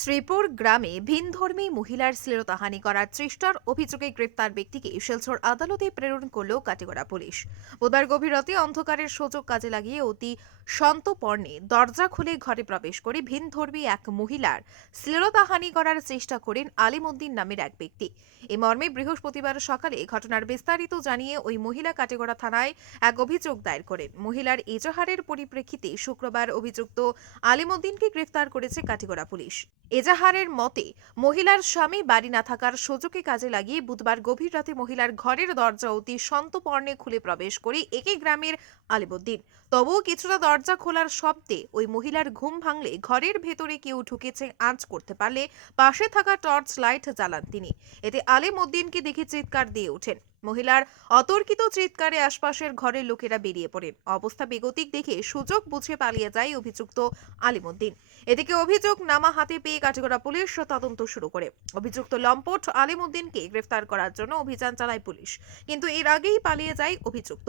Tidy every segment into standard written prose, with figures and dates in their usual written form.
শ্রীপুর গ্রামে ভিনধর্মী মহিলার শ্লীলতাহানি করার চেষ্টার অভিযোগে গ্রেপ্তার ব্যক্তিকে শিলচর আদালতে প্রেরণ করল কাটিগড়া পুলিশ। বুধবার গভীর রাতে অন্ধকারের সুযোগ কাজে লাগিয়ে অতি সন্তর্পণে দরজা খুলে ঘরে প্রবেশ করে ভিনধর্মী এক মহিলার শ্লীলতাহানি করার চেষ্টা করেন আলিমউদ্দিন নামের এক ব্যক্তি। এ মর্মে বৃহস্পতিবার সকালে ঘটনার বিস্তারিত জানিয়ে ওই মহিলা কাটিগড়া থানায় এক অভিযোগ দায়ের করেন। মহিলার এজাহারের পরিপ্রেক্ষিতে শুক্রবার অভিযুক্ত আলিমউদ্দিনকে গ্রেফতার করেছে কাটিগড়া পুলিশ। এজাহারের মতে, মহিলার স্বামী বাড়ি না থাকার সুযোগে কাজে লাগিয়ে বুধবার গভীর রাতে মহিলার ঘরের দরজা অতি সন্তর্পণে খুলে প্রবেশ করে একই গ্রামের আলিমউদ্দিন। তবুও কিছুটা দরজা খোলার শব্দে ওই মহিলার ঘুম ভাঙলে ঘরের ভেতরে কেউ ঢুকেছে আঁচ করতে পারলে পাশে থাকা টর্চ লাইট জ্বালান তিনি। এতে আলিমউদ্দিনকে দেখে চিৎকার দিয়ে ওঠেন। মহিলার অতর্কিত চিৎকারে আশপাশের ঘরের লোকেরা বেরিয়ে পড়েন। অবস্থা বেগতিক দেখে সুযোগ বুঝে পালিয়ে যায় অভিযুক্ত আলিমউদ্দিন। এদিকে অভিযোগ নামা হাতে পেয়ে কাটিগড়া পুলিশ তদন্ত শুরু করে। অভিযুক্ত লম্পট আলিমউদ্দিনকে গ্রেফতার করার জন্য অভিযান চালায় পুলিশ, কিন্তু এর আগেই পালিয়ে যায় অভিযুক্ত।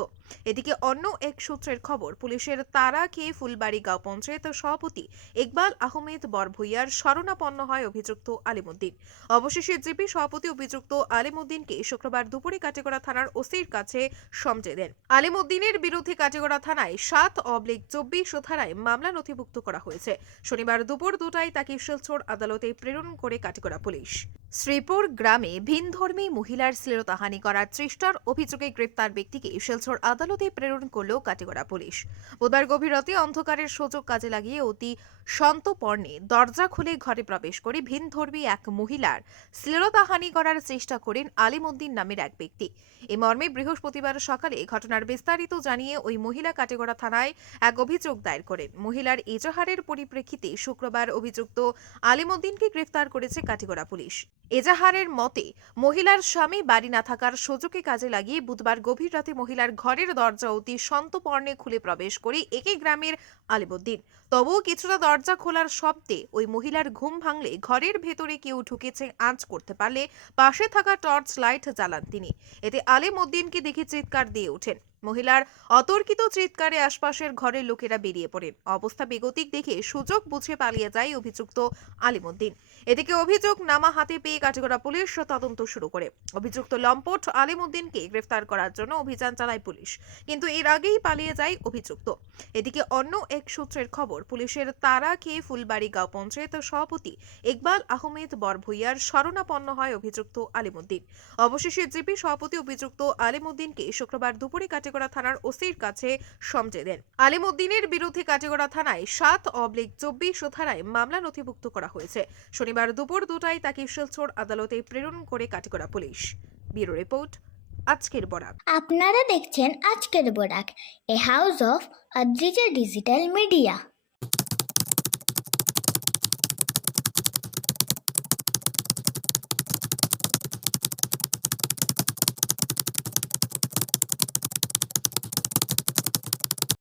এদিকে অন্য এক সূত্রের খবর, পুলিশের তাড়া খেয়ে ফুলবাড়ি গাঁও পঞ্চায়েতের সভাপতি ইকবাল আহমেদ বরভূইয়ার শরণাপন্ন হয় অভিযুক্ত আলিমউদ্দিন। অবশেষে জিপি সভাপতি অভিযুক্ত আলিমউদ্দিনকে শুক্রবার দুপুরে কাটিগড়া থানার ওসির কাছে সমঝে দেন। আলিমউদ্দিনের বিরুদ্ধে কাটিগড়া থানায় 7/24 ধারায় মামলা নথিভুক্ত করা হয়েছে। শনিবার দুপুর 2টায় তাকে শিলচর আদালতে প্রেরণ করে কাটিগড়া পুলিশ। শ্রীপুর গ্রামে ভিনধর্মী মহিলার শ্লীলতাহানি করার চেষ্টার অভিযোগে গ্রেপ্তার ব্যক্তিকে শিলচর আদালতে প্রেরণ করল কাটিগড়া পুলিশ। বুধবার গভীর রাতে অন্ধকারের সুযোগ কাজে লাগিয়ে অতি সন্তর্পণে দরজা খুলে ঘরে প্রবেশ করে ভিনধর্মী এক মহিলার শ্লীলতাহানি করার চেষ্টা করেন আলিমউদ্দিন নামের এক ব্যক্তি। এ মর্মে বৃহস্পতিবার সকালে ঘটনার বিস্তারিত জানিয়ে ওই মহিলা কাটিগড়া থানায় এক অভিযোগ দায়ের করেন। মহিলার এজাহারের পরিপ্রেক্ষিতে শুক্রবার অভিযুক্ত আলিমউদ্দিনকে গ্রেফতার করেছে কাটিগড়া পুলিশ। এজাহারের মতে, মহিলার স্বামী বাড়ি না থাকার সুযোগে কাজে লাগিয়ে বুধবার গভীর রাতে মহিলার ঘরের দরজা অতি সন্তর্পণে খুলে প্রবেশ করে একই গ্রামের আলিমউদ্দিন। তবুও কিছুটা দরজা খোলার শব্দে ওই মহিলার ঘুম ভাঙলে ঘরের ভেতরে কেউ ঢুকেছে আঁচ করতে পারলে পাশে থাকা টর্চ লাইট জ্বালান তিনি। এতে আলিমউদ্দিনকে দেখে চিৎকার দিয়ে ওঠেন। মহিলার অতর্কিত চিৎকারে আশপাশের ঘরের লোকেরা বেরিয়ে পড়েন। অবস্থা বেগতিক দেখে সুযোগ বুঝে পালিয়ে যায় অভিযুক্ত আলিমউদ্দিন। এদিকে অভিযোগ নামা হাতে পেয়ে কাটিগড়া পুলিশ তদন্ত শুরু করে। অভিযুক্ত লম্পট আলিমউদ্দিনকে গ্রেফতার করার জন্য অভিযান চালায় পুলিশ, কিন্তু এর আগেই পালিয়ে যায় অভিযুক্ত। এদিকে অন্য এক সূত্রের খবর, পুলিশের তাড়া খেয়ে ফুলবাড়ি গাঁও পঞ্চায়েতের সভাপতি ইকবাল আহমেদ বরভূইয়ার শরণাপন্ন হয় অভিযুক্ত আলিমউদ্দিন। অবশেষে জিপি সভাপতি অভিযুক্ত আলিমউদ্দিনকে শুক্রবার দুপুরে কাটিগড়া থানার ওসির কাছে সমঝে দেন। আলিমউদ্দিনের বিরুদ্ধে কাটিগড়া থানায় 7/24 ধারায় মামলা নথিভুক্ত করা হয়েছে। শনিবার দুপুর 2টায় তাকে শিলচর আদালতে প্রেরণ করে কাটিগড়া পুলিশ। ব্যুরো রিপোর্ট, আজকের বরাক। আপনারা দেখছেন আজকের Barak, a house of Adrija digital media.